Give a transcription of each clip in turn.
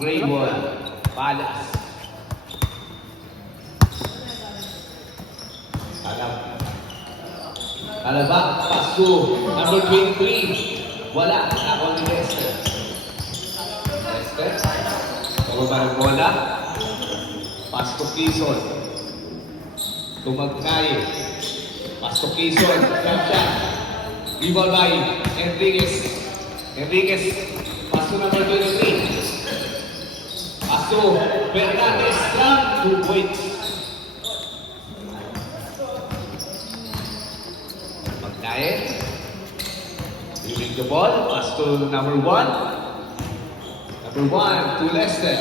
Gray ball. Palas. Alaba. Pasko. Number 23. Wala. Ako ni Lester. Lester. Pababa ng bola. Pasko Quezon. Tumagkay. Pasko Quezon. Jump shot. Rebound by Enriquez. Enriquez. Pasko number 23. Pasko. Fernandez. Strong. 2 points. Magkaya. Giving the ball. Pasko number 1. Number 1 to Lester.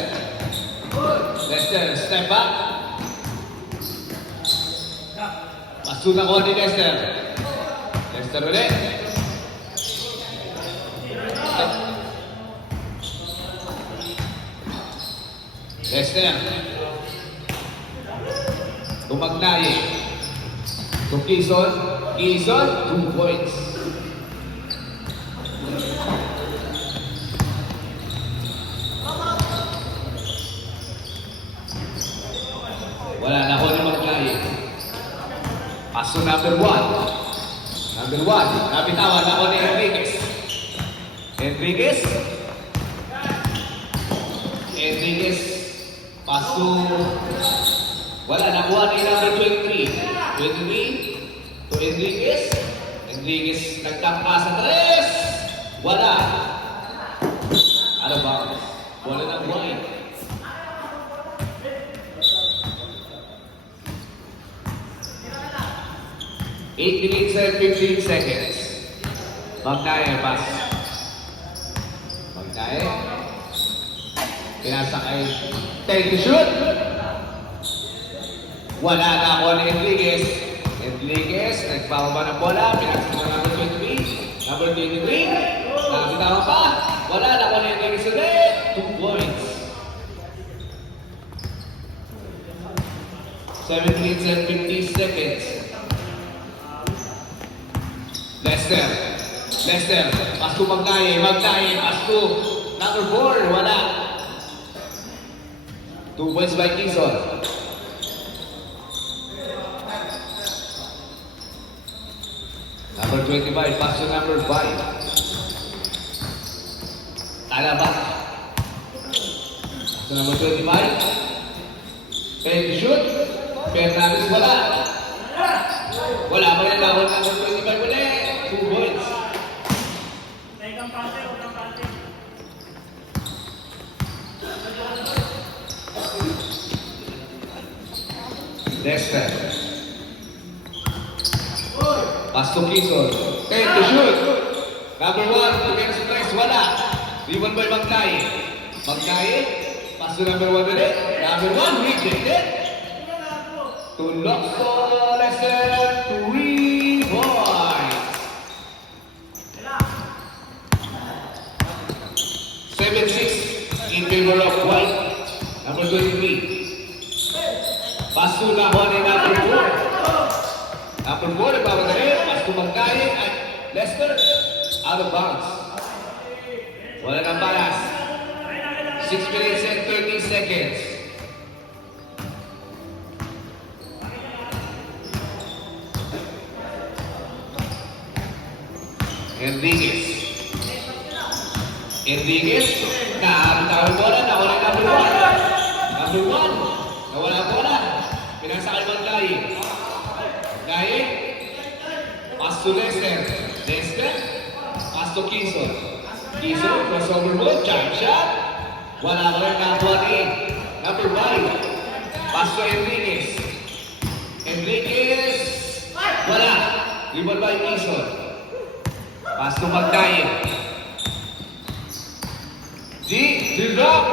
Lester, step back. Pasko na ko ni Lester. Lester ulit. Lester. Tumagnay. To Quezon. Quezon, 2 points. Wala na ako na Magnay. Paso number 1. Number 1. Nabitawan ako ni Enriquez. Enriquez. Enriquez. Paso. Wala. Nakuha ni number 23. 23. To Enriquez. Enriquez nagtangka sa 3. Wala. Ano ba? Wala ng wine. 8 minutes and 15 seconds. Magkaya, pass. Magkaya. Pinasa kay take to shoot. Wala na ako ni Enriquez. Enriquez, nagpapaba ng bola. Pinasa ko number 23. Number 23. Nakakitawa pa. Wala na ako ni Enriquez ulit. 2 points. 7 minutes and 50 seconds. Lester. Lester. Pasko Magnaye. Magnaye. Pasko. Number 4. Wala. 2 points by Quezon. Number 25. Pasko number 5. Alaba. Pasko number 25. Pwede to shoot. Fernandez wala. Wala pa rin ako. Number 25 wala. 2 points. Lester. Pasto Quezon. Ten to shoot. Number 1. Against the press. Wala. Rebound by Magnaye. Magnaye. Pasto number 1 ulit. Number 1. Rejected. To Locso. Lester. 3 points. 7-6 in favor of White. Number 23. Paso na ako ni number 4. Number 4, nagpapadali. Paso Magnaye at Lester. Out of bounds. Wala ng balas. 6 minutes and 30 seconds. Enriquez. Enriquez. Nakakitawin bola. Nawala number 1. Number 1. Nawala bola. Pinasa kay Magnaye. Magnaye. Pass to Lester. Lester. Pass to Quezon. Quezon. Crossover ball. Jump shot. Wala ko rin nakuha ni number 5. Pass to Enriquez. Enriquez. Wala. Rebound by Quezon. Pass to Magnaye. Drop.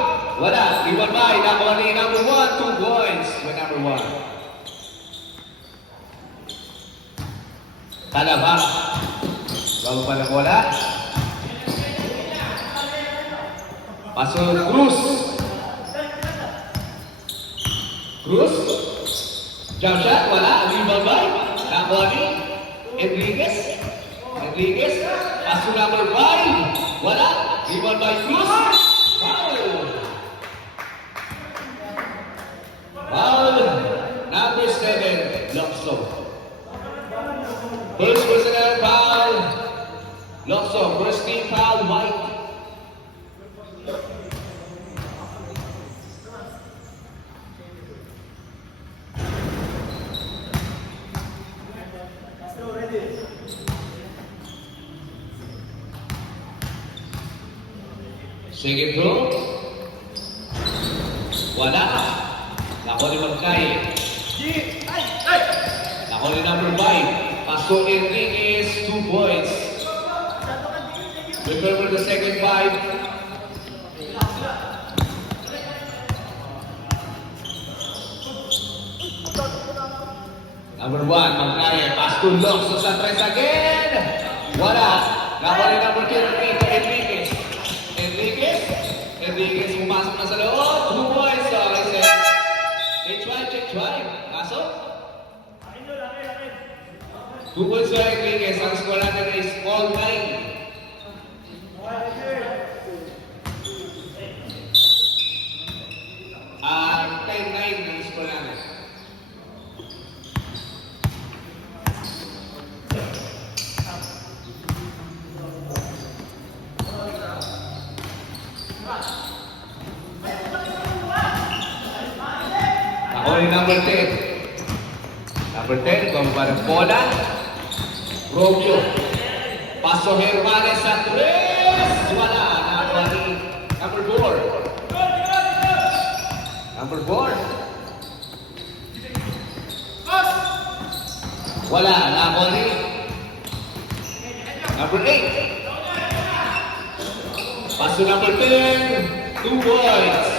Wala. Rebound by nakuha ni number 1. 2 points with number 1. Talaba. Bago pa ng bola. Paso Cruz. Cruz. Jump shot. Wala. Rebound by nakuha ni Enriquez. Enriquez. Paso number 5. Wala. Rebound by Cruz. Foul. Foul. Number 7, Locso. First personal foul. Locso, first team foul, White. Second throw. Wala. Nako ni Magkay. Nako ni number 5. Paso Enriquez, 2 points. Prepare for the second 5. Number 1, Magkay. Pass to Locso sa 3 again. Wala. Nako ni number 2, Enriquez. Enriquez pumasok na sa loob. 2 points. Okay, set. Check try. Pasok. 2 points for Enriquez. Ang score natin is all 9. At 10-9 ang score natin. Number 10. Number 10, para Bola. Romeo. Paso Hermanes sa 3. Wala. Number 4. Number 4. Wala. Napoli. Number 8. Paso number 10. 2 points.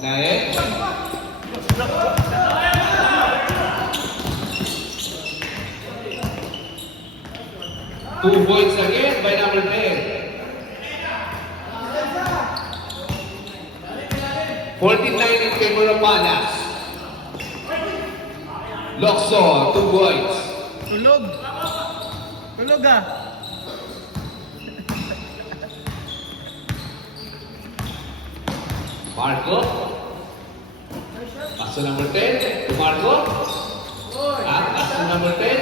Naik. 2 points again by number 10. 49 in favor of Palace. Locso, 2 points. Tulog. Tulog ah. Marco. Paso number 10 to Marco. At paso number 10.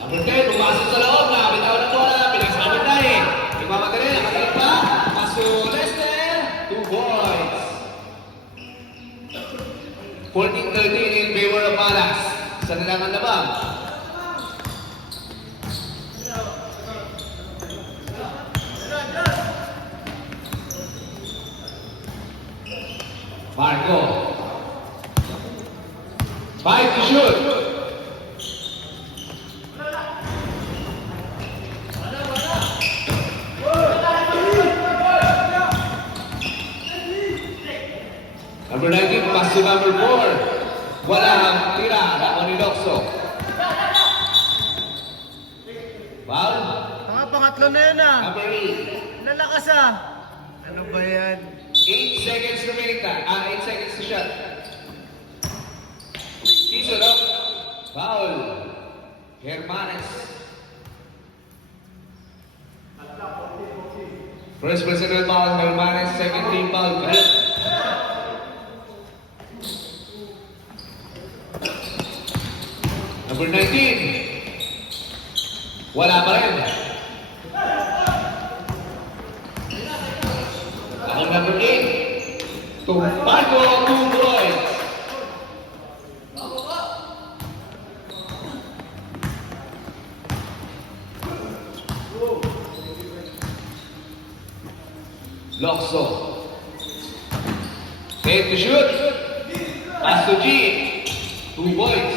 Number 10, pumasok sa loob. Nakabitaw ng bola. Pinagsabi tayo. Imamadali. Nakatalit pa. Paso Lester. 2 points. 14-13 in favor of Palace. Sa nilangan na ba? Marco. 5 to shoot. Number 19, pass to number 4. Walang tira. Ako ni Locso. Foul. Pangatlo na yun ah. Number 8. Lalakas ah. Ano ba yan? 8 seconds remaining time. 8 seconds to shot. Piso, no? Foul. Hermanes. First personal foul, Hermanes. Second team foul, Greg. Number 19. Wala pa rin. Ako number 8. Tumbago, 2 points. Locso. 10 to shoot. Pass to G. 2 points.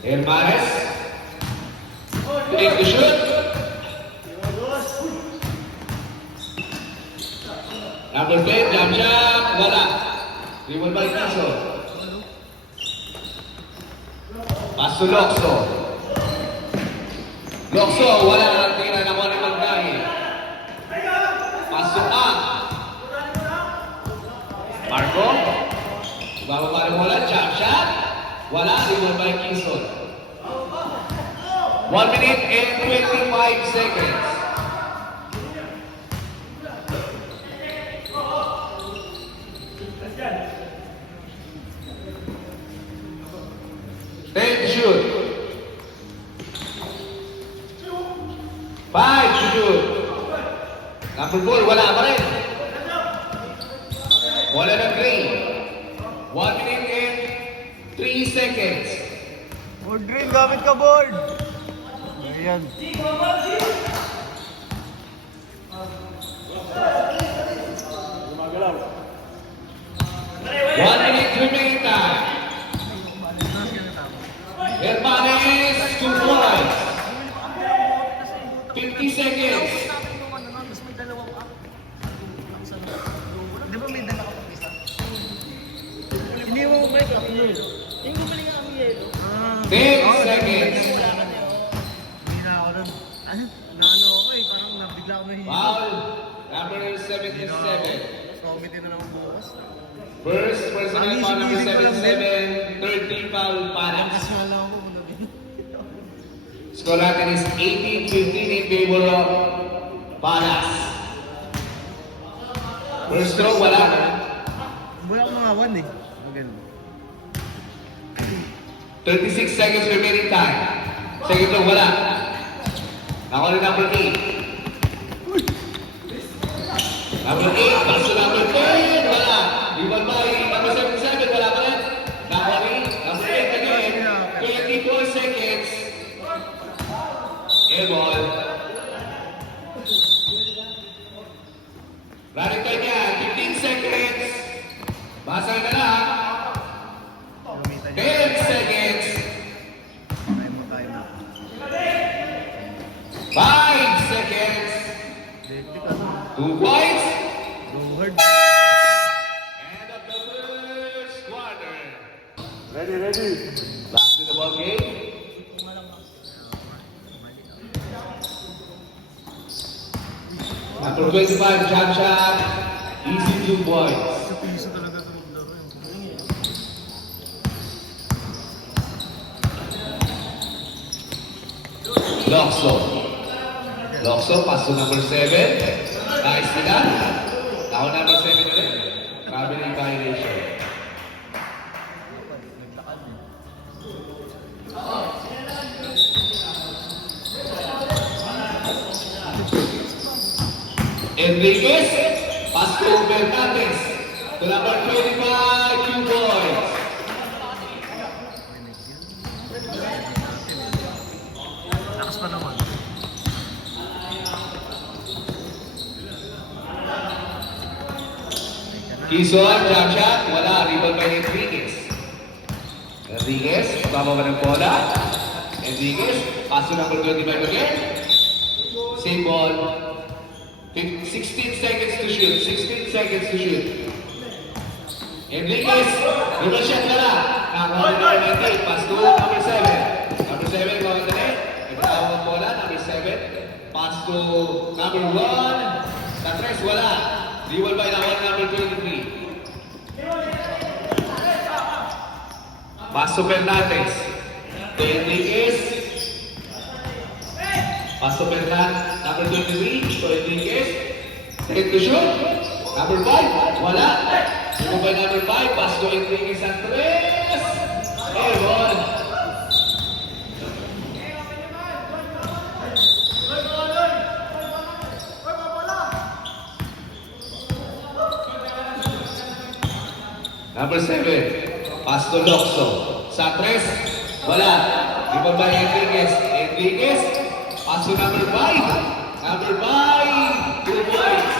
Hermanes. 10 to shoot. Number 10, jump shot. Wala. Dribble by Piso. Pass to Locso. Locso, wala ang tira na ni Magdahi. Pass to Ang. Marco. Bababa ng bola, jump shot. Wala, rebound by Quezon. 1 minute and 25 seconds. Ten to shoot. 5 to shoot. Number 4, wala pa rin. Wala na 3. 1 minute and 3 seconds. Board drill, gamit ka board. Ayan. One minute remaining time. Hermanes, 2 points. 50 seconds. Di ba may dala ka pa isa? Hindi mo may kapilo. Hindi mo balik ang yelo. 10 seconds. Hindi na ako nun. Ano? Naano ako eh. Parang nabigla ako nahihiyo. Foul. Number 77. Committee na naman bukas. First personal foul number 77. Third team foul para. Kasala ako. Score natin is 18-15 in favor of Palas. First throw, wala. Buhay ako mga 1 eh. Maganda. 36 seconds remaining time. Second throw, wala. Ako na number 8. Number 8, pass to number 10, wala. Rebound by number 77, wala pa rin. Number 8 again. 24 seconds. Airball. Running time niya, 15 seconds. Basa na na. 10 seconds. Time mo. 5 seconds. 2 points. Go hard. End of the first quarter. Ready. Back to the ball game. Number 25, jump shot. Easy 2 points. Sa piso talaga ito maglaro. Locso, pass to number 7. Nice nila. Now number 7 ulit. Traveling violation. Enriquez, pass to Fernandez. To number 25, 2 points. Lakas pa naman. Quezon, jump shot. Wala. Rebound by Enriquez. Enriquez, bababa ng bola. Enriquez, pass to number 25 again. Same ball. 16 seconds to shoot. 16 seconds to shoot. Enriquez, reverse shot wala. Number 98, pass to number 7. Number 7, going to the net. Ibutawang ang bola, number 7. Pass to number 1. Natres, wala. Reward by number 23. Pass to Fernandez. To Enriquez. Pass to Fernandez. Number 23. To Enriquez. Second to shoot. Number 5. Wala. Reward by number 5. Pass to Enriquez at 3. Airball. Number 7, pass to Locso. Sa 3, wala. Rebound by Enriquez. Enriquez, pass to number 5. Number 5, 2 points.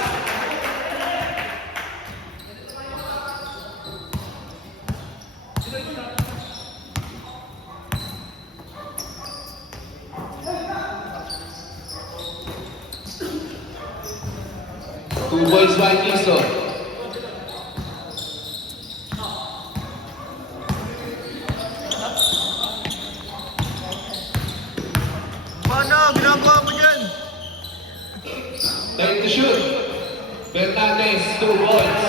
Two points by Quezon. Time to shoot. Fernandez, 2 points.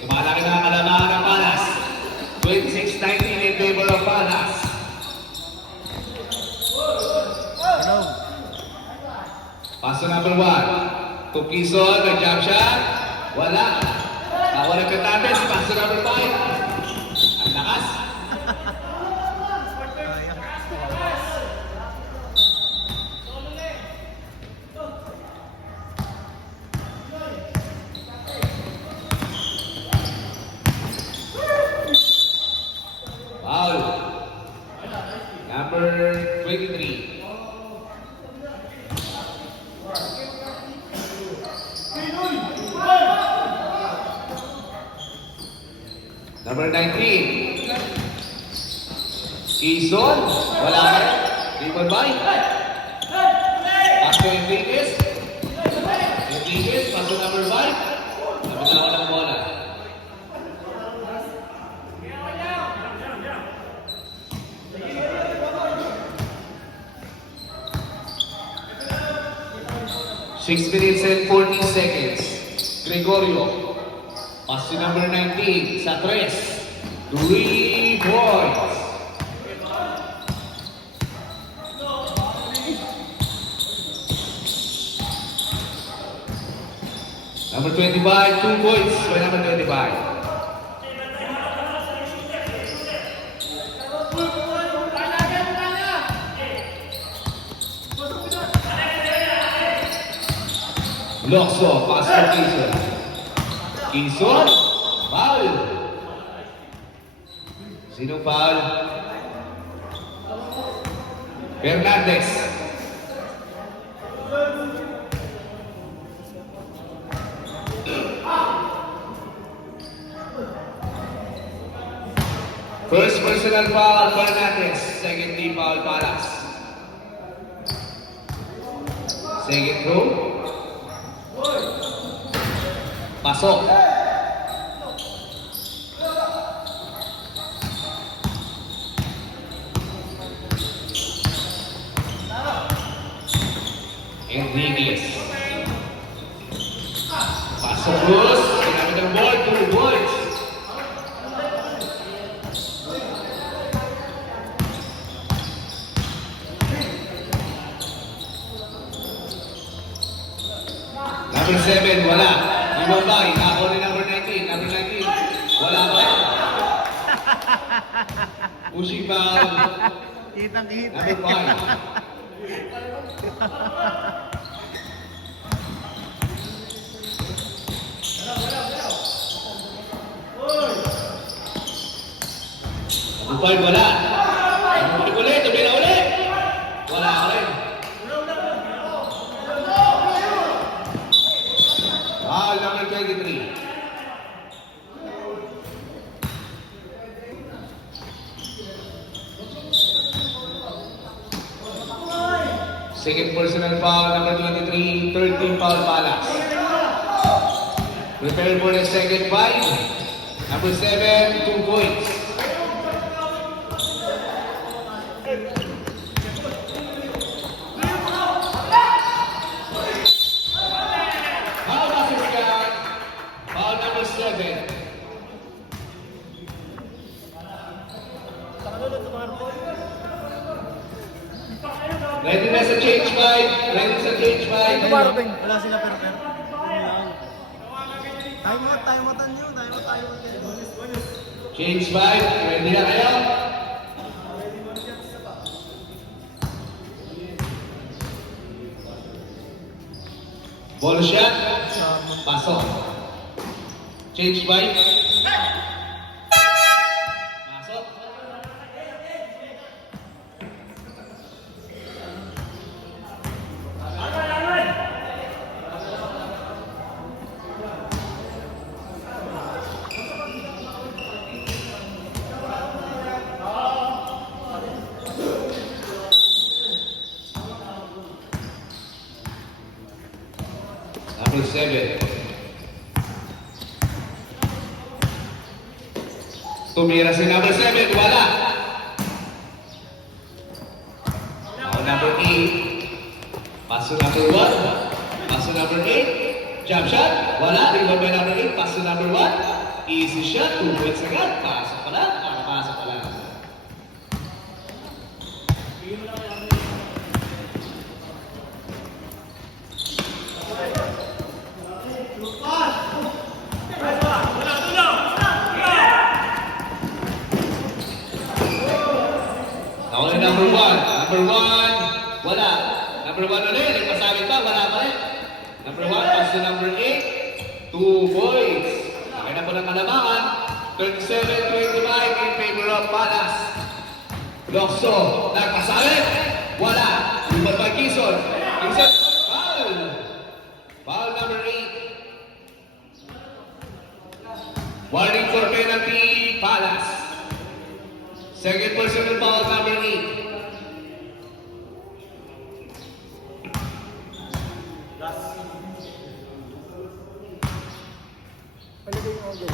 Lumalaki na ang kalamahan ng Palas. 26-19 in favor of Palas. Paso number 1. To Quezon, the jump shot. Wala. Nawala Fernandez. Paso number 5. Ang lakas. Foul. Number 23. Number 19. Quezon. Wala ka. Rebound by. Paso Enriquez. Enriquez. Paso number 5. Nabitawan ng bola. Six minutes and 40 seconds. Gregorio. Pass to number 19 sa 3. 3 points. Number 25, 2 points by number 25. Locso, pass to Quezon. Quezon, foul. Sino foul? Fernandez. First personal foul, Fernandez. Second team foul, Palas. Second throw. Pasok. Enriquez. Pasok Cruz. Ginamit ang ball. 2 points. Number 7, wala. Ibabay. Ako ni number 19. Number 19. Wala ba? Pushing foul. Kitang-kita. Number 5. Upay, wala. Ulit, ulit, ulit. Wala ka rin. Foul number 23. Second personal foul number 23, third team foul Palas. Prepare for the second five. Number 7, 2 points. Foul assistant. Foul number 7. Ready na sa change five. Ready sa change five. Dumarating. Wala sila per-per. Tayo matan nyo. Tayo. Change five. Ready na kayo? Ball shot. Pasok. Change five. Pasok. Number 7. Tumira si number 7. Wala. number 8. Pass to number 1. Pass to number 8. Jump shot. Wala. Rebound by number 8. Pass to number 1. Easy shot. 2 points agad. Pasok pa lang. Pasok pa lang. Now number 1. Number 1. Wala. Number 1 ulit. Nagpasabi pa. Wala pa rin. Number 1. Pass to number 8. 2 points. Laki na po ng kalamangan. 37-25 in favor of Palas. Lokso. Nagpasabi. Wala. Rebound by Quezon. Quezon. Foul. Foul number 8. Warning for penalty. Palas. Second personal foul number 8. Palagay mo ako.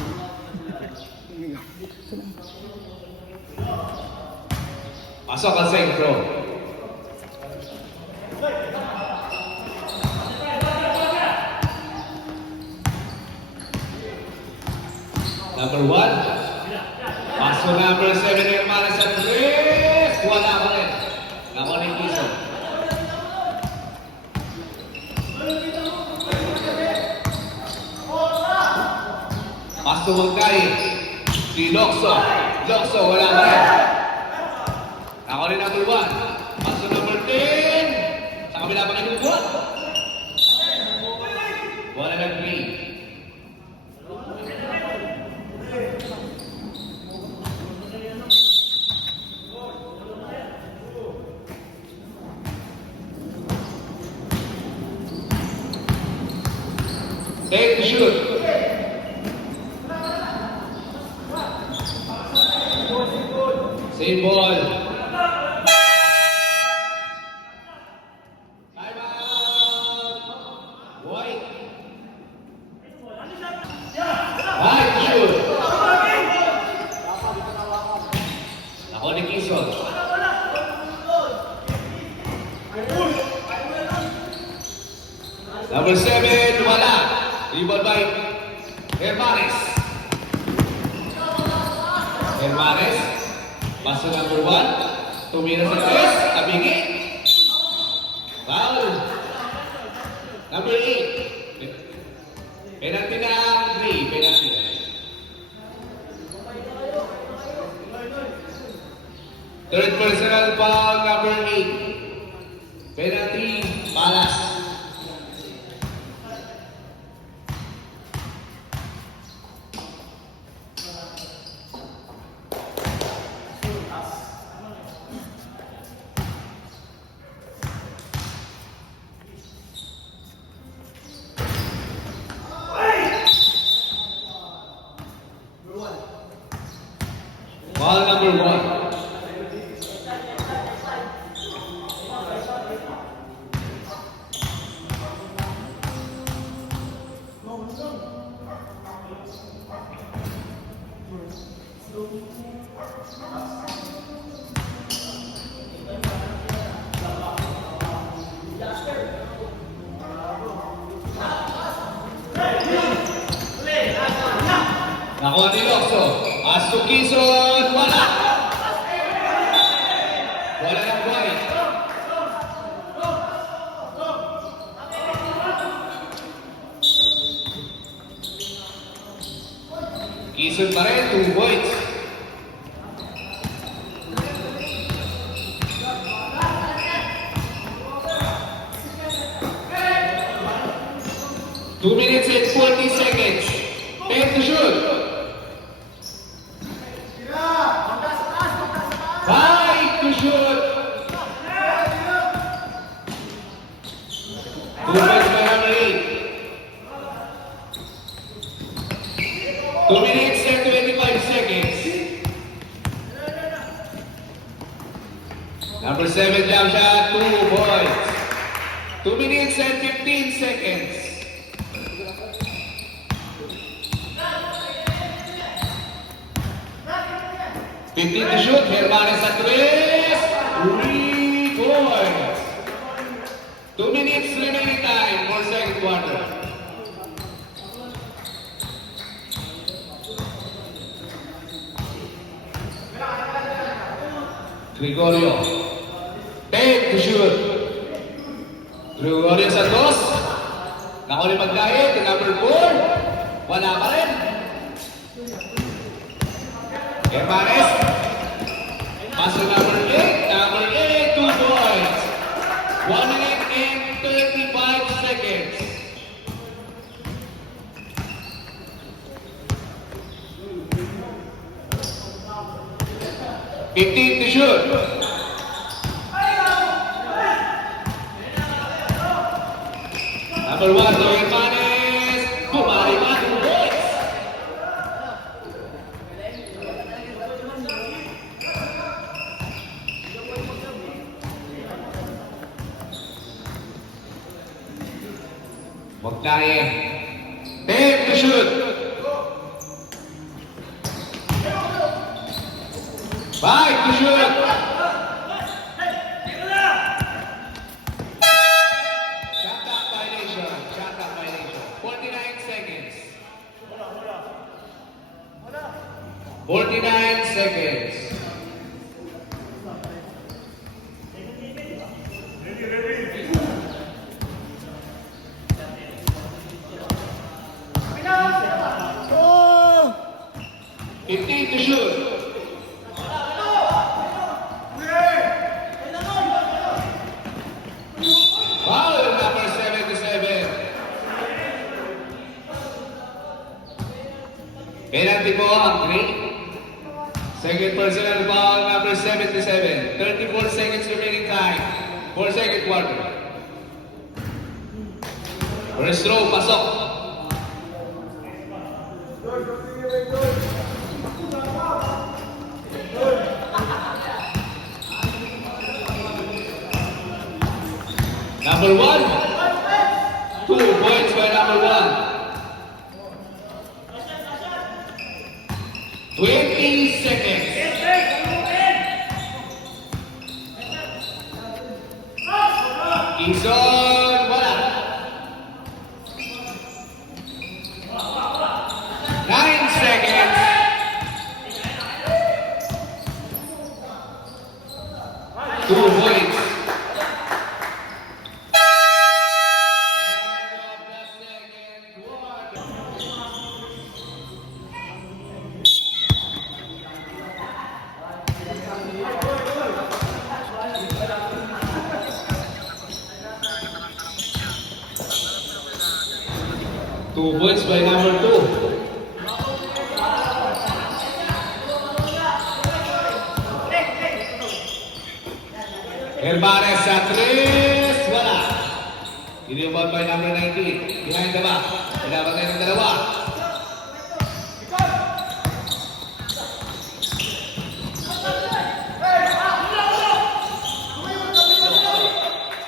Pasok ang sentro. Number 1. Paso number 7 Hermanas sa 3. Wala pa rin. Nakuha ng Quezon. Paso Magkay. Si Lokso. Lokso, wala pa rin. Nakuha rin number 1. Paso number 10. Sa kabila pa ng buwan. Wala ng 3. Take the shoot. Same ball. Time out. White. Right shoot. Ako ni Quezon. Number 7, wala. Rebound by Hermanes. Hermanes. Pass to number 1. Tumira sa 3. Tabingi. Foul. Number 8. Penalty na 3. Penalty. Third personal foul number 8. Penalty. Palas. Ball number 1. Nakuha ni Lokso. Pass to Quezon. Wala. Wala ng White. Quezon pa rin. 2 points. Two minutes and 40 seconds. 10 to shoot. 5 to shoot. 2 points by number 8. 2 minutes and 25 seconds. Number 7 jump shot, 2 points. 2 minutes and 15 seconds. 15 to shoot, Hermanes sa 3. 3 points. Gregorio. Take to shoot. Gregorio Santos. Nakuli magdahil. The number 4. Wala pa rin. Hermanes. Paso number 8. Number 8. 2 points. 1 minute and 35 seconds. Fifteen to shoot. Number 1, Joey Hermanes. Bumali pa ng points. Magkain. 10 to shoot. 5 to shoot. Shot clock violation. Shot clock violation. 49 seconds. 49 seconds. Oh! 15 to shoot. Foul number 77. Penalty po ang Green. Second personal foul number 77. 34 seconds remaining time. 4-second quarter. First throw, pasok. Number 1. 2 points by number 1. 20 seconds. Quezon, wala. 9 seconds. 2 points. Two points by number 2. Hermanes sa 3. Wala. Inibot by number 19. Behind the back. Kailangan tayo ng dalawa.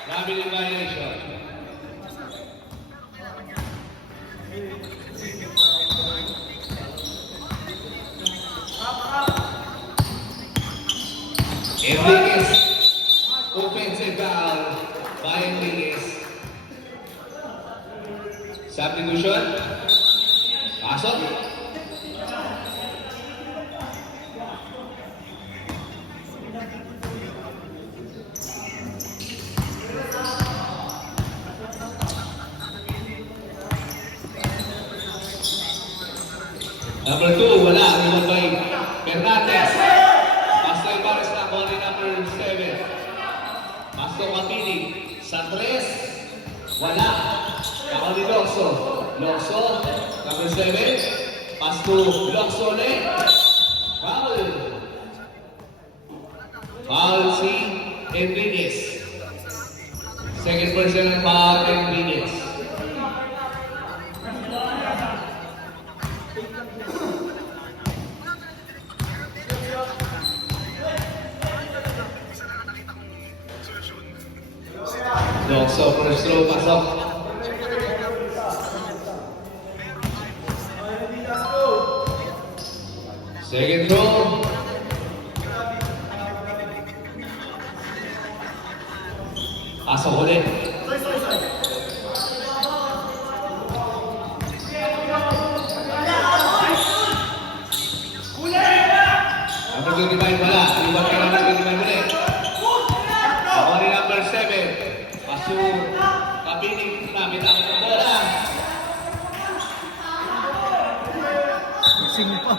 Grabe yung violation. Enriquez. Offensive foul by Enriquez. Substitution. Pasok. Number 2, wala. Number 5, Fernandez. Pastor Pares na, ball number 7. Pastor Kapili. Sa 3, wala. Ako ni Locso. Locso, number 7. Pastor Locso ulit. Foul. Foul si Enriquez. Second personal foul, Enriquez. Locso, first throw, pasok. Second throw. Pasok ulit. Number 25, wala. Iwan ka naman 25 ulit. to Kapiling. Gamit ang bola. Lasing pa.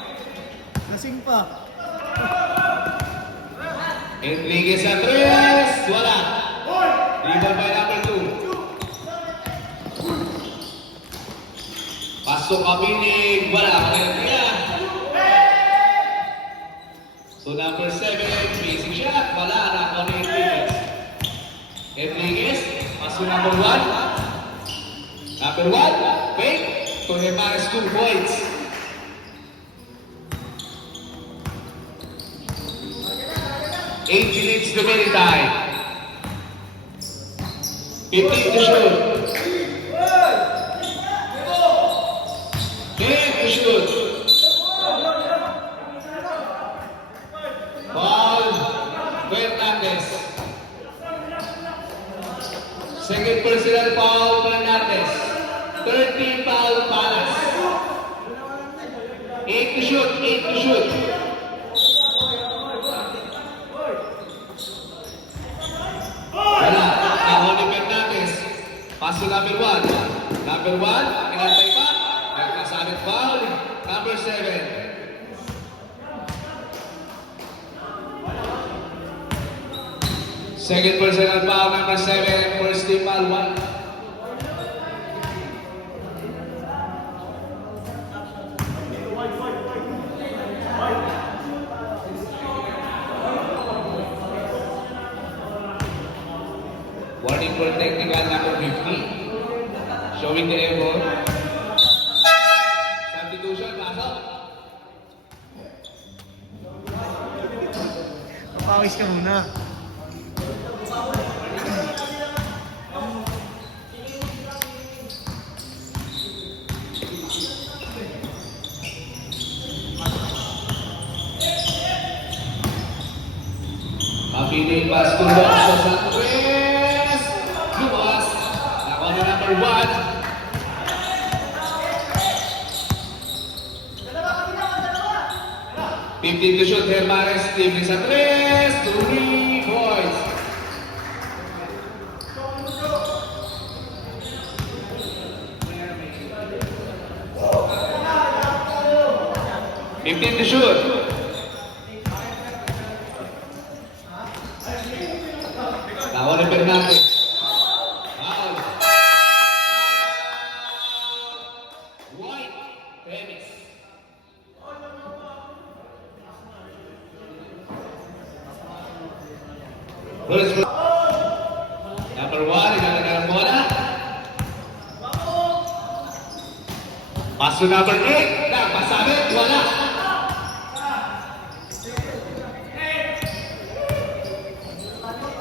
Lasing pa. Enriquez sa 3. Wala. Rebound by number 2. Pasok Kapiling. Wala. Kaya. So number 7, basic shot. Wala na ako ni Enriquez. Enriquez. Pasok number 1. Number 1. Fake. To Hemares 2 points. 8 minutes remaining time. 15 to shoot. 10 to shoot. Foul. Fernandez. Second personal foul, Fernandez. 13 foul, Palas. 8 to shoot. 8 to shoot. Wala. Ako ni Fernandez. Paso number 1. Number 1, inantay pa. Nagkasanit foul. Number 7. Second personal foul, number 7. First team foul, 1. Warning for technical number 50. Showing the elbow. Substitution, pasok. Kapawis ka muna. Mapiling pass to box sa Santos. Lumas. Ako na number 1. Fifteen to shoot, Hermares, Steve sa 3, 3 points. Fifteen to shoot. Ako na Fernandez. Foul. White. Tenis. First number 1, ilalagay ang bola. Paso number 8, nagpasabit, wala.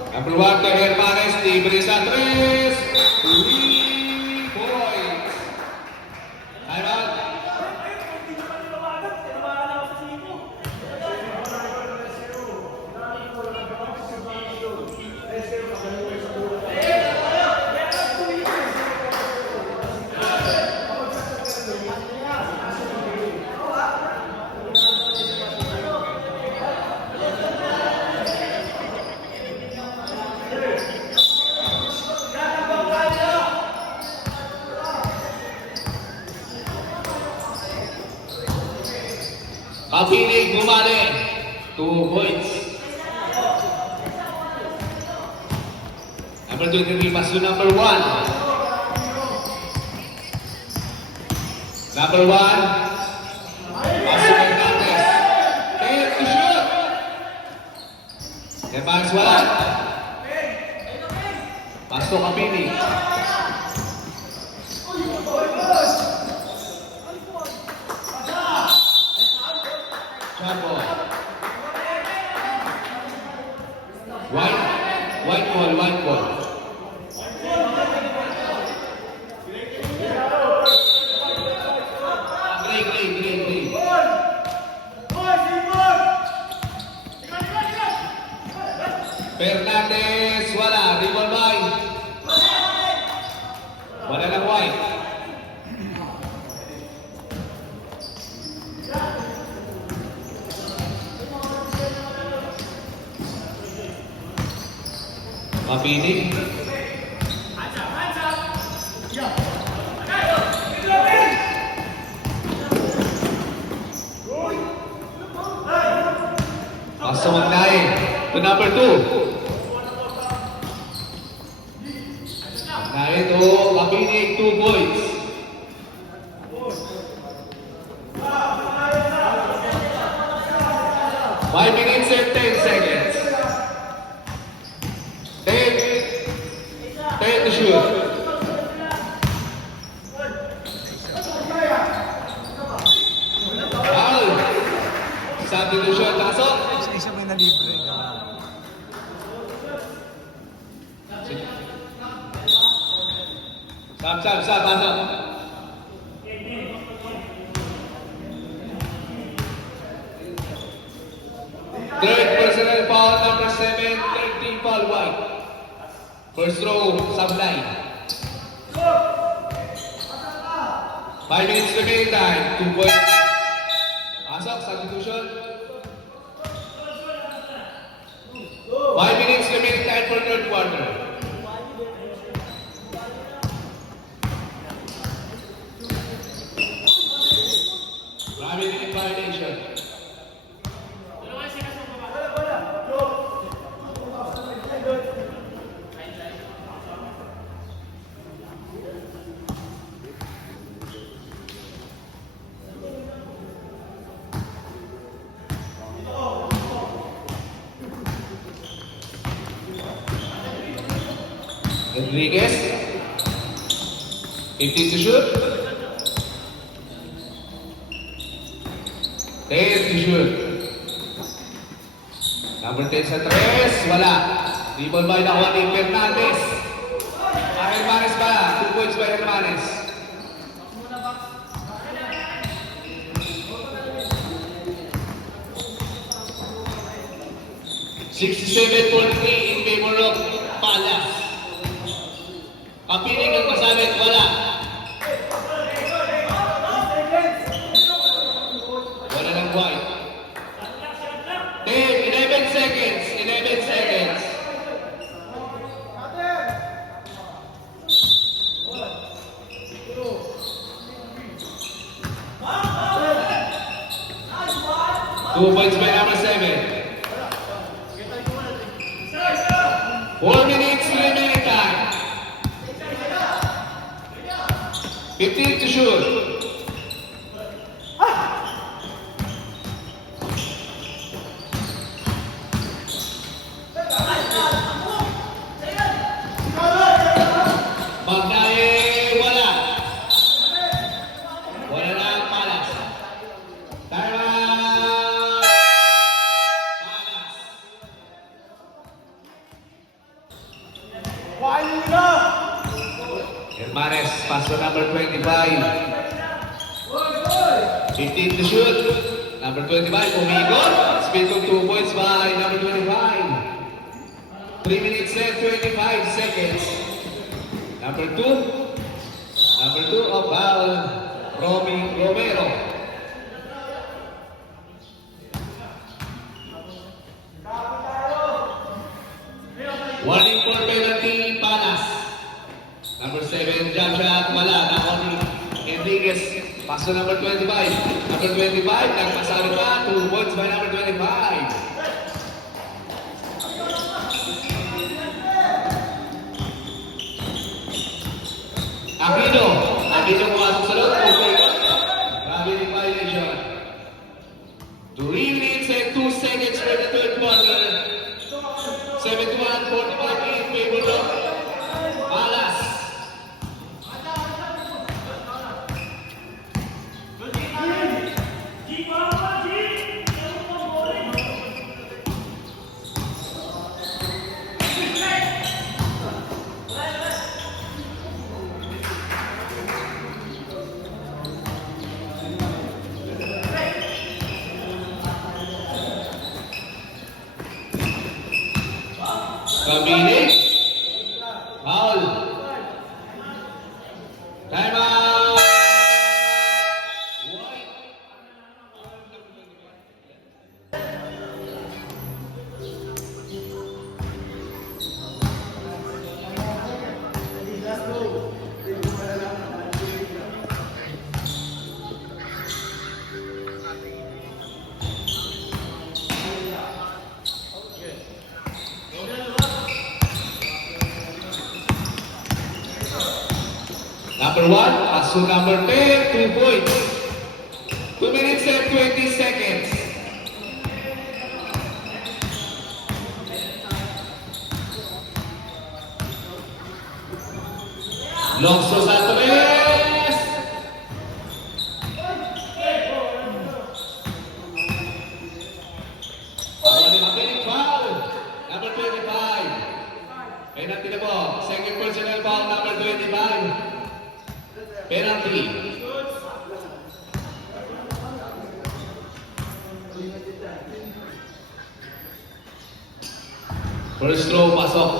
Number 1 to Hermanes, libre sa 3, 3 points. Time out. Kapiling bumali. 2 points. Number 23, pass to number 1. Number 1. Pass to Fernandez. 10 to shoot. Hermanes wala. Pass to Kapiling. White ball, white ball. Green. Fernandez, wala. Rebound by. Wala ng white. Mapinig. number 2. Dahil ito, Kapinig 2 points. Five minutes and 10 seconds. 10 to shoot. Foul. Substitution, pasok. Isa may nalibre. Sab, pasok. Third personal foul, number 7, 13 foul white. First row, Sablay. 5 minutes remaining time, 2 points. Pasok, substitution. 5 minutes remaining time for third quarter. Gravity violation. Rodriguez. 15 to shoot. 10 to shoot. Number 10 sa 3. Wala. Rebound by nakuha ni Fernandez. Hermanes ba? 2 points by Hermanes. $67-43 in favor of Palas. Kapinig ang masabit, wala. Wala ng white. 10, 11 seconds. 11 seconds. Two points by number 7. 4 minutes remaining time. 15 to shoot. Magnaye, wala. Wala na ang Palas. Time out. Palas. Hermanes, pass to number 25. 15 to shoot. Number 25, umigot. Spin to 2 points by number 25. 3 minutes and 25 seconds. Number 2. Number 2 of foul, Romero. Warning for penalty, Palas. Number 7, jump shot, wala. Nakoni Enriquez. Pass to number 25. Number 25, nagpasari pa. 2 points by number 25. Aquino pumasok sa loob. Gravity violation. 3 minutes and 2 seconds for the third quarter. 71-45 in favor of Palas. Kapinig. Foul. Time out. White. Number 1, paso number 10, 2 points. 2 minutes and 20 seconds. Longso sa 3. Awali mabiling foul. Number 25. Penalty na po. Second personal foul, number 25. Penalty. First throw, pasok.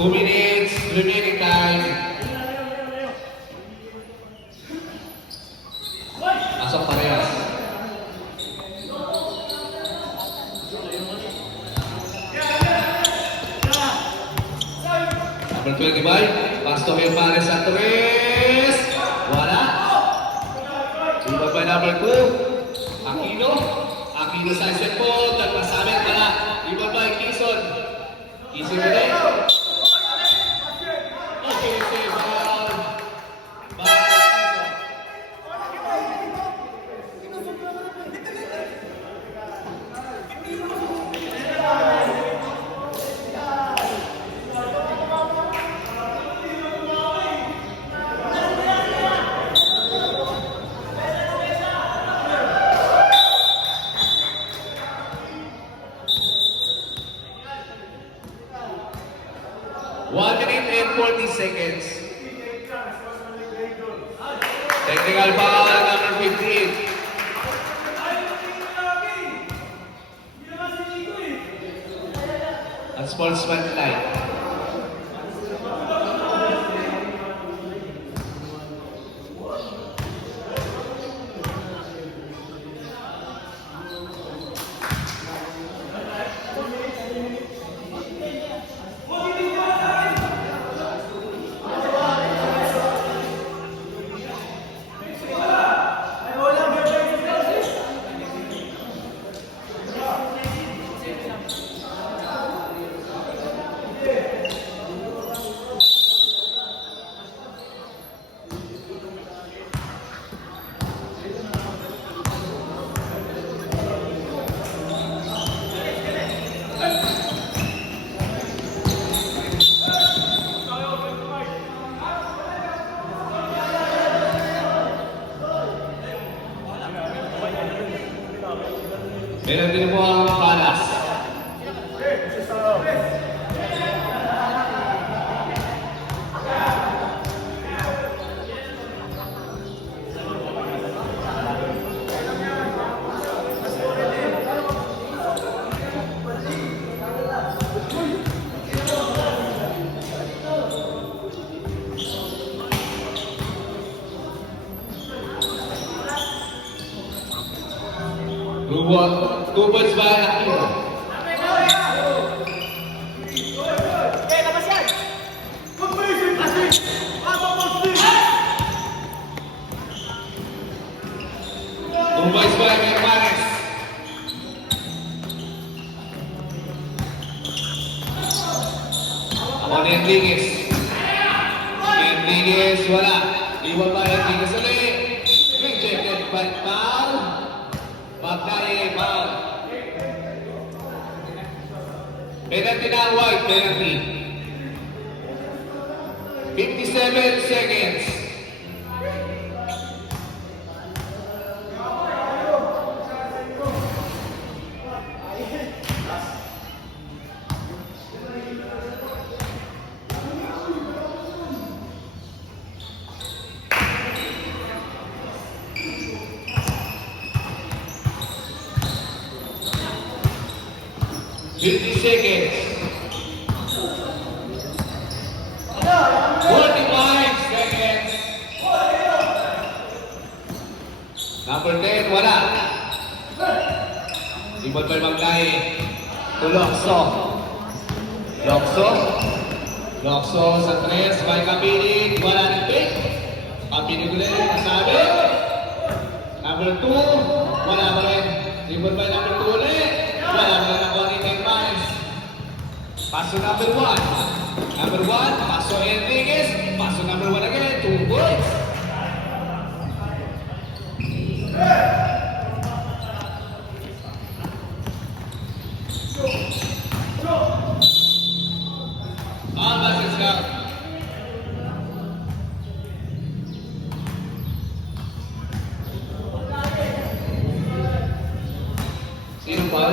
2 minutes, remaining time. Pasok parehas. Number 25, Pasto Hermanes sa 3. Wala. Iba by number 2, Aquino. Aquino sa isipon, nagpasamin pala. Iba by Quezon. Quezon ulit. Okay, save foul. By Quezon. One minute and 40 seconds. Technical foul number 15. At sportsmanlike. Meron din po ang palas. Two points by Aquino. Two points by Hermanes. Ako ni Enriquez. Enriquez, wala. Iwan ba Enriquez ulit? Rejected by foul. Pagkari foul. Penalty na White, penalty. 57 seconds. Seconds. 45 seconds. Number 10, wala. Ibon pa magkay. Tulokso. Lokso sa 3, may kapiling. Wala ng pick. Kapiling ulit, masabi. Number 2, wala pa rin. Ibon pa number 2 ulit. Wala pa rin ako ni Hermanes. Paso number 1. Number 1, Paso Enriquez. number 1 again, 2 points. Basket shot. Sino ba?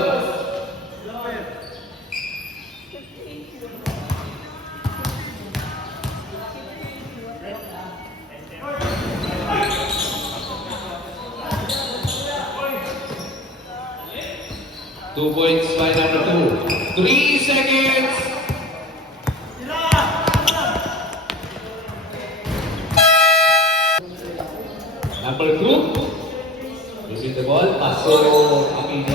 Two points by number 2. 3 seconds. Number 2. Losing the ball. Paso Abini.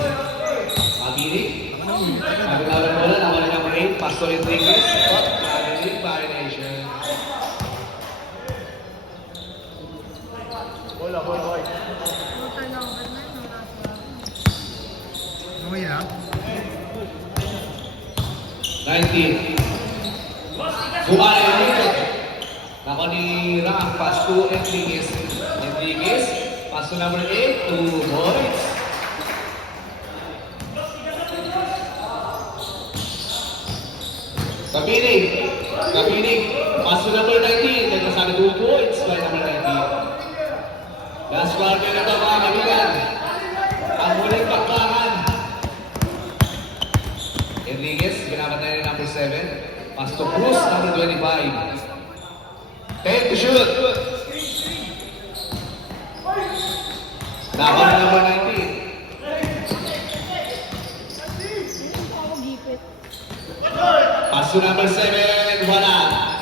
Abini. Magkakaroon bola. Naman na number 8. Paso Enriquez. Abini. Violation. Bola, bola, boy. Gawin ha? 19. Bukay Enriquez. Nako ni Ram. Paso Enriquez. Enriquez. Paso number 8. 2 points. Kapinig. Kapinig. Paso number 19. Nagkasabi 2 points by number 19. Last quarter na ito mga kaibigan. Ang huling bakbakan. Enriquez, ginabat na rin number 7. Pasto Cruz, number 25. Take the shoot. Dapat na number 19. Pasto number 7, wala.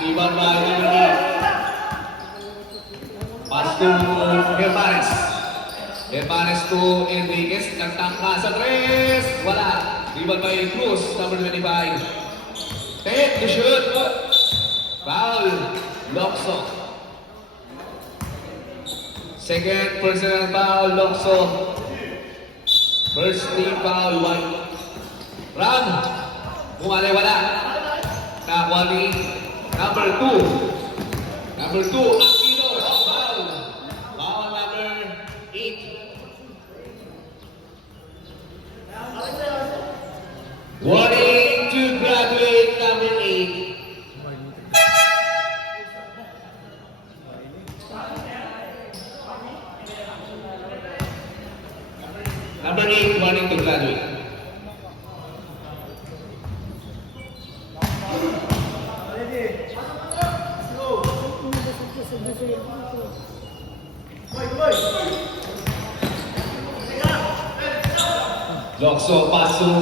Iban by number 8. Pass to Hermanes. Hermanes to Enriquez. Nagtangka sa 3. Wala. Rebound by Cruz, number 25. Take the shoot. Foul. Locso. Second personal foul, Locso. First team foul, White. Ram. Bumali, wala. Nakuha ni number 2. Number 2, Aquino. Foul. Foul number 8. Wanting to graduate, number 8. Number 8, wanting to graduate. Locso, paso,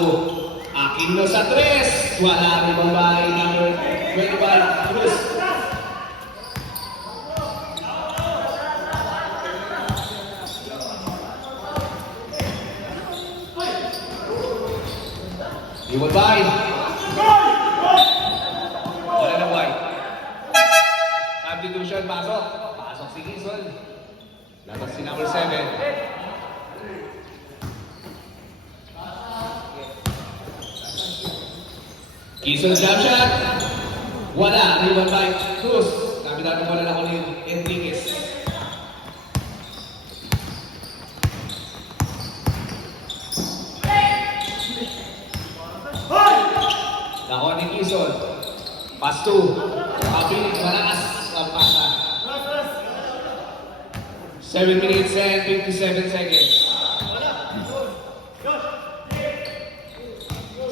Aquino sa 3. Wala rin babae, number 25, Cruz. Iwan by. Wala na White. Substitution, pasok. Pasok si Gizol. Labas si number 7. Gizol jump shot. Wala. Iwan by Cruz. Nabitan mo na ako ni Enriquez. Nakuha ni Gizol. Pass 2. Pabilis, malakas ang pasa. 7 minutes and 57 seconds.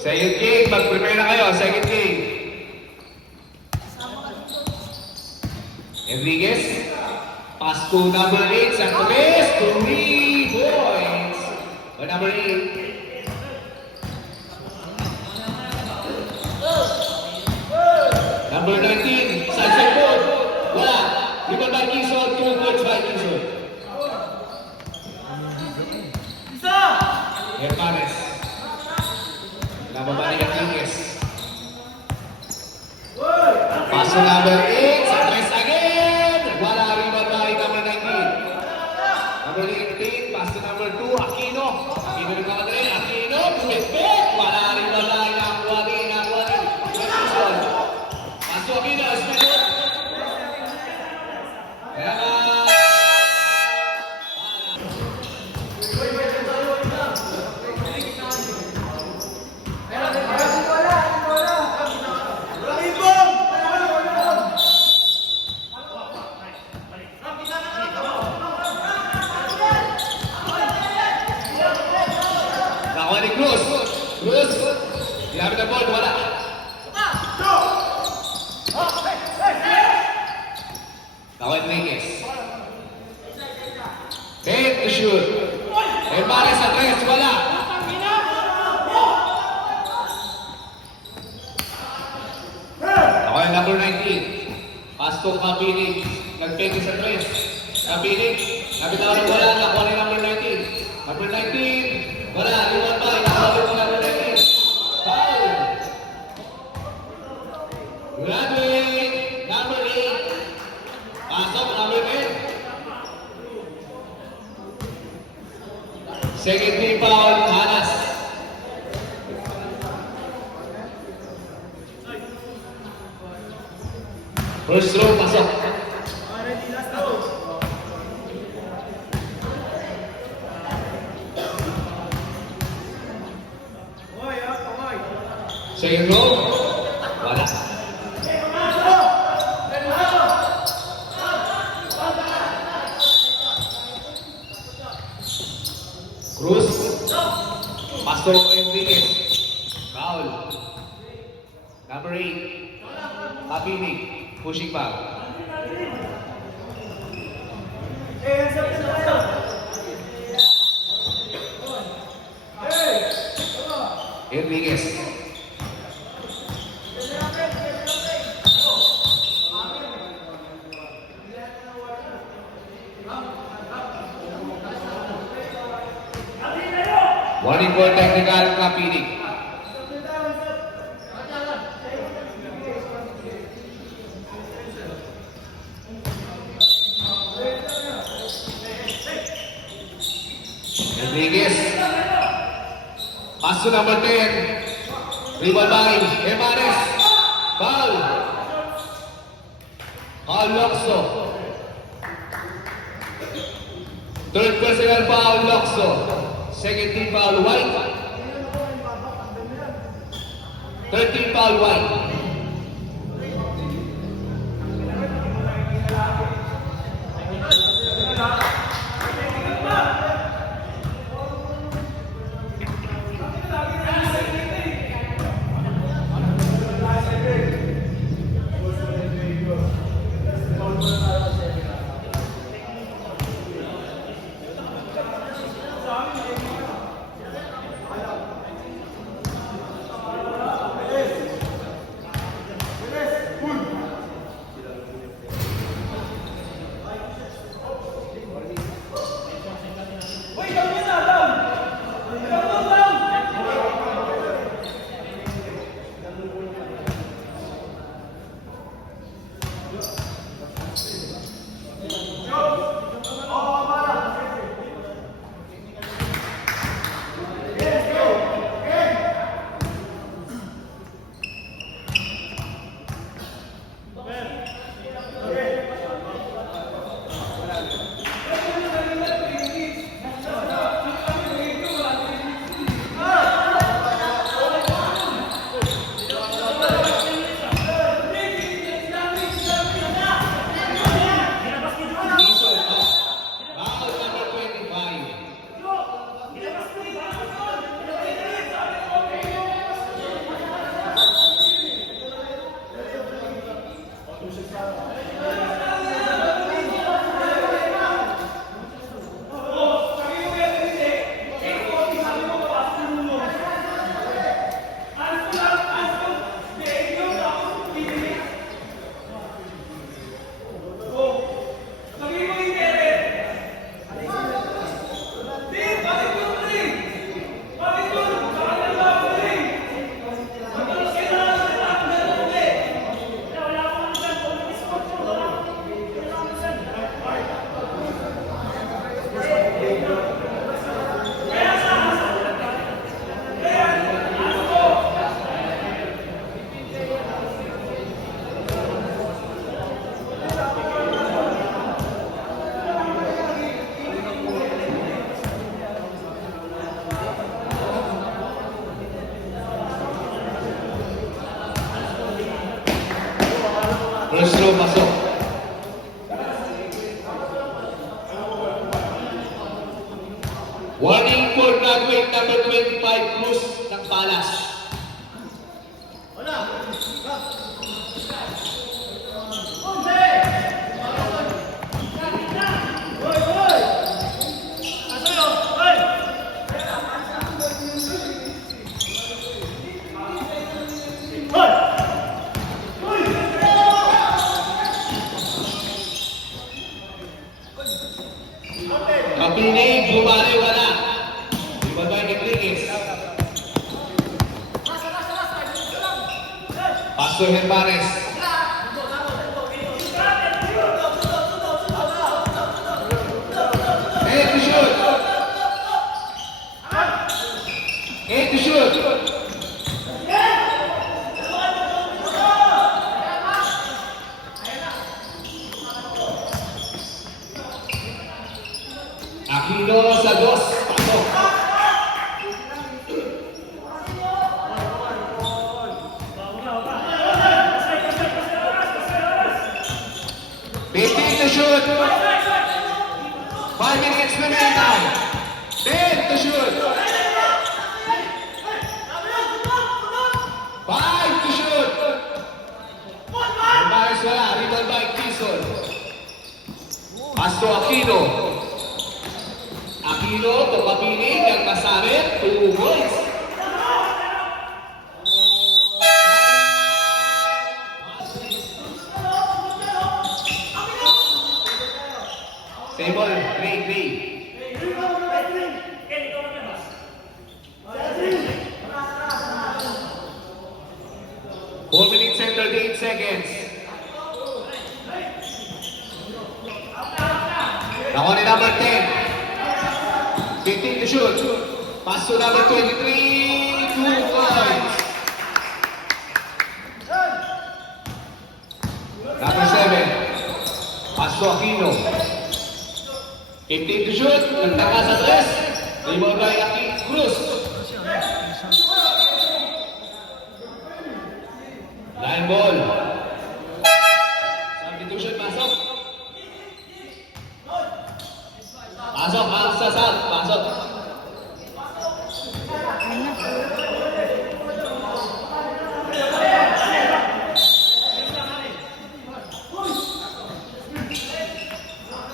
Second game, mag-prepare na kayo. Second game. Enriquez. Pass to number 8. Santos. 3 points. By number 8. Number 19, Sunset Board. Wala. Rebound by Gizol, 2 points by Gizol. Hermanes. Nababa ni Enriquez. Paso number 8, Santos again. Wala. Rebound by number 19. Number 18, pass to number 2, Aquino. Aquino rin kamadali. Aquino, pumipit. Wala. Rebound by Nakuha rin. Gizol. Aquino, spin it. Now Enriquez. Bait to shoot. Emares sa tres, wala. Okay, number 19. Pass to Kapinig. Nag-peke sa tres. Kapinig. Nabitawan ng wala. Nakuha ni number 19. Number 19. Wala. Iwan pa. Inakuha mo number 19. Foul. Graduate. Number 8. Pasok. Number 10. Second team foul. Hanas. First row, pasok. Second row, wala. Cruz, pasok Enriquez. Foul. Number 8, Kapinig. Pushing back. Enriquez. Warning for technical Kapinig. Enriquez. Pass to number 10. Rebound by Emares. Foul. Foul Locso. Third personal foul Locso. Second team foul White. Third team foul White. First row, pasok. Warning for graduate number 25, Cruz ng Palas. Wala! Kapinig, bumali, wala. Rebound by Enriquez. Pastor Hermanes. Eight to shoot. Eight to shoot. Aquino sa dos. Pasok. Fifteen to shoot. 5 minutes remaining time. 10 to shoot. 5 to shoot. Hermanes wala. Rebound by Quezon. Pass to Aquino. Aquino to Kapinig. Ang masabi. 2 points. Stable. Gray. 4 minutes and 38 seconds. Nakuha ni number 10. 15 to shoot. Pass to number 23. 2 points. Number 7. Pass to Aquino. 15 to shoot. Nagtaka sa 3. Rebound by Cruz. Line ball. Substitution, pasok. Pasok, sa sub. Pasok.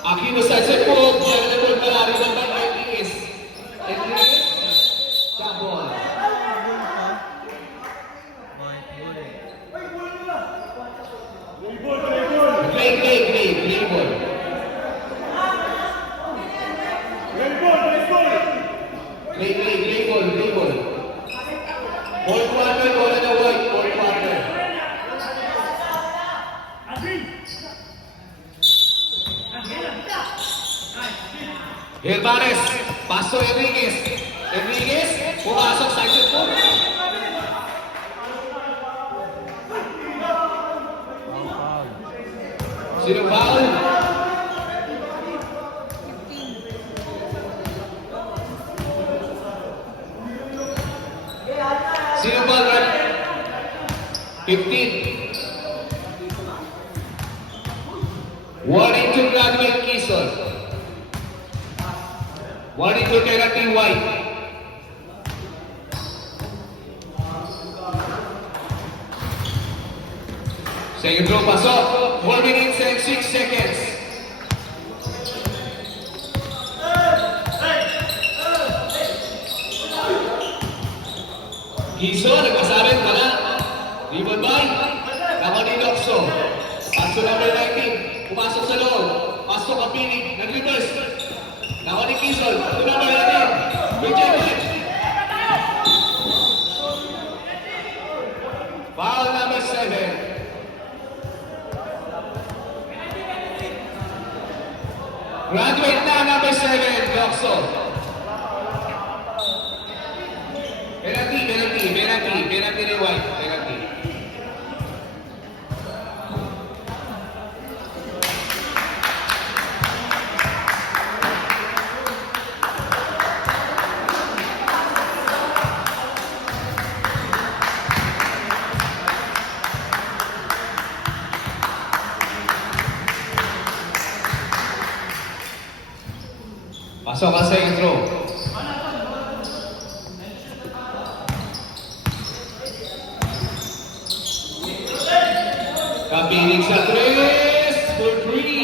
Aquino sa set po. General pala. Rebound by Enriquez. Jump ball. Play ball. Play ball. Fourth quarter, ball na white. Fourth quarter. Hermanes, pass to Enriquez. Enriquez, pumasok sa exit po. Sino foul? Sino foul, Rod? 15. Warning to graduate Quezon. Warning to Terati White. Second row pasok. 4 minutes and 6 seconds. Quezon, nagpasarin ka na. Rebound by Nakoni Locso. Paso number 19. Pumasok sa loob. Pasok Kapinig. Nag-reverse. Nakoni Quezon. To number 19. Rejected. Foul number 7. Graduate na number 7, Locso. Penalty ni White. Penalty. Pasok ka sa intro. Kapinig sa 3 for 3.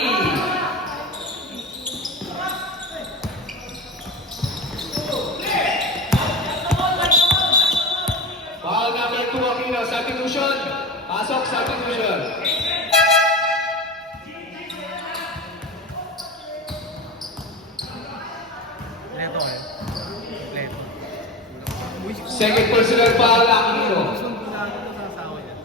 Foul number 2 Aquino. Substitution. Pasok substitution. Second personal foul, Aquino. Sundo na ako sa asawa niya.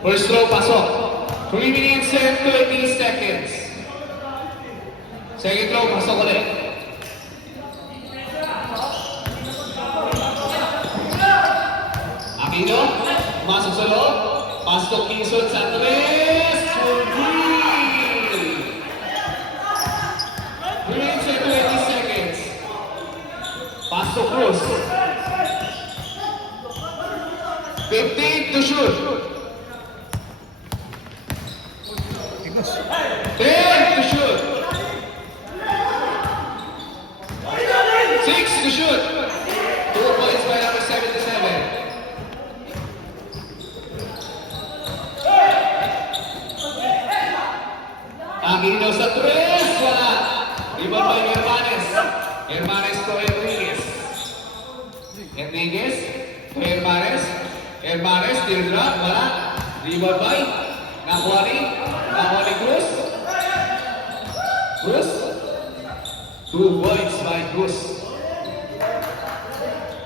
First throw, pasok. 3 minutes and 20 seconds. Second throw, pasok ulit. Aquino, masok sa loob. Pasok Quezon sa 3. Sundi! 3 minutes and 20 seconds. Pasok Cruz. 15 to shoot. 10 to shoot. 6 to shoot. 2 points by number 77. Aquino sa 3. Wala. Rebound by Hermanes. Hermanes to Enriquez. Enriquez to Hermanes. Hermanes, tira. Wala. Rebound by Nakuha ni Cruz. Cruz. 2 points by Cruz.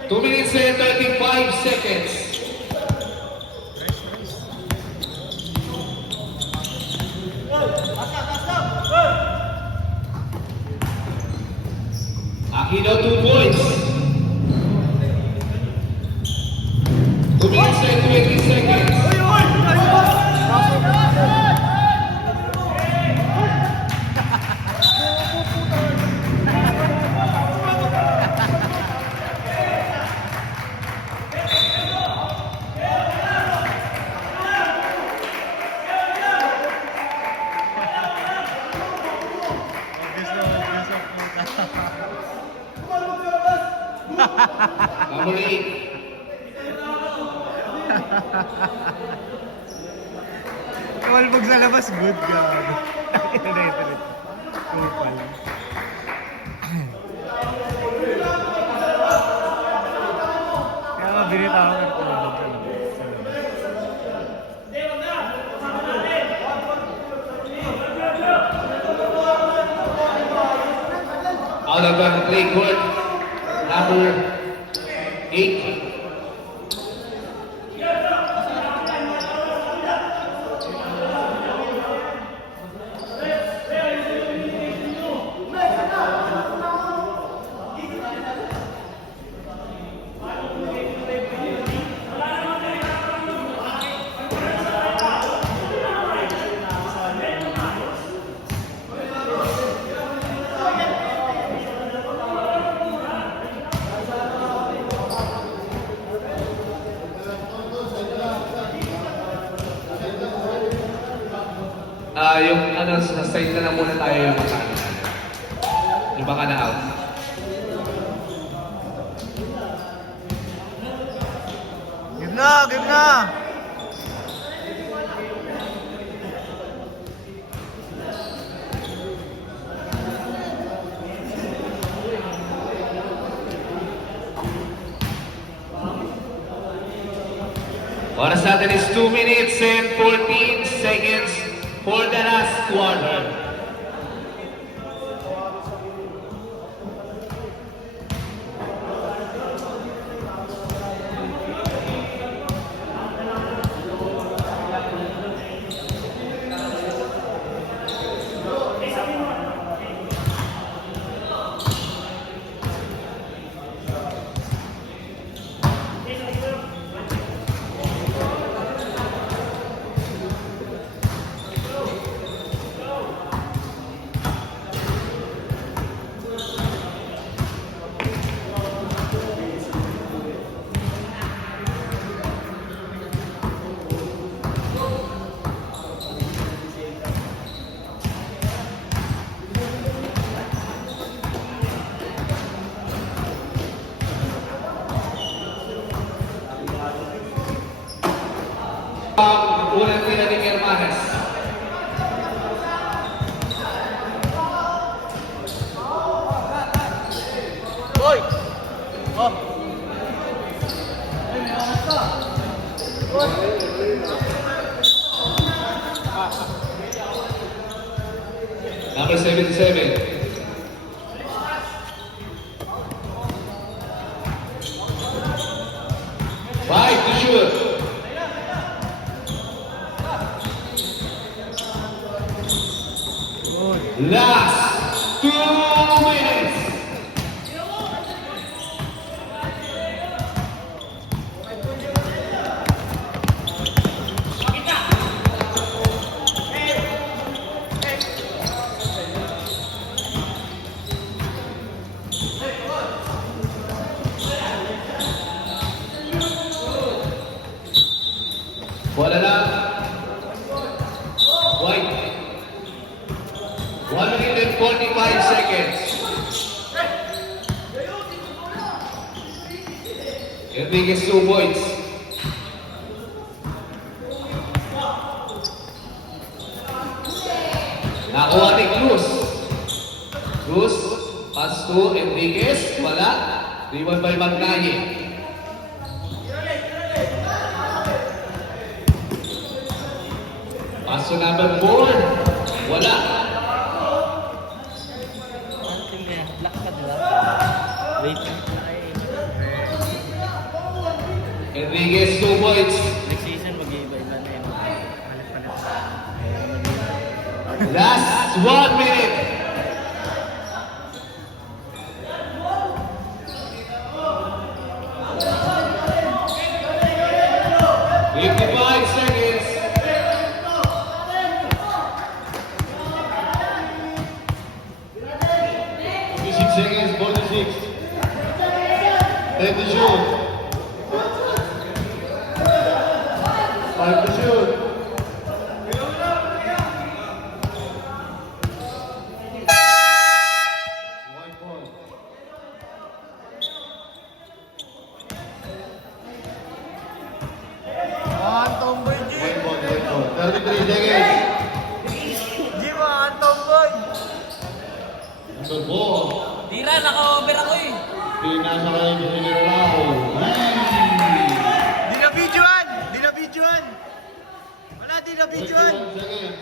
2 minutes and 35 seconds. Aquino 2 points. 2 minutes and 20 seconds. Number 8. Kamalbog sa labas, good ka. Ito na ito. Cool pala. Kaya mabinita ako ng kamalbog sa labas. Out of the play court, number 8. Yung ano, sa side na lang muna tayo yung mga ano. Yung baka na out. Give na! Give na! Oras natin is 2 minutes and 14 seconds for the last quarter. Unang tira ni Hermanes. Hoy! Oh! Number 77. Last 2 minutes. Wala lang. White. 1 minute and 45 seconds. Enriquez 2 points. Nakuha ni Cruz. Cruz, pass to Enriquez. Wala. Rebound by Magnaye. Pass to number 4. Wala. Ano team na yan? Black pa diba? Wait lang na kayo. Enriquez 2 points. Next season mag-iiba-iba na yun. Hanap. Last 1 minute. Seconds. 56 seconds, 46. 10 to shoot. 5 to shoot. White ball. Tomboy, G! White ball, white ball. 33 seconds. G, mga tomboy! Good ball. Tira, naka-over ako eh! Pinasa kayo sa Sinirao. Di na videoan! Di na videoan! Wala, di na videoan! 21 seconds.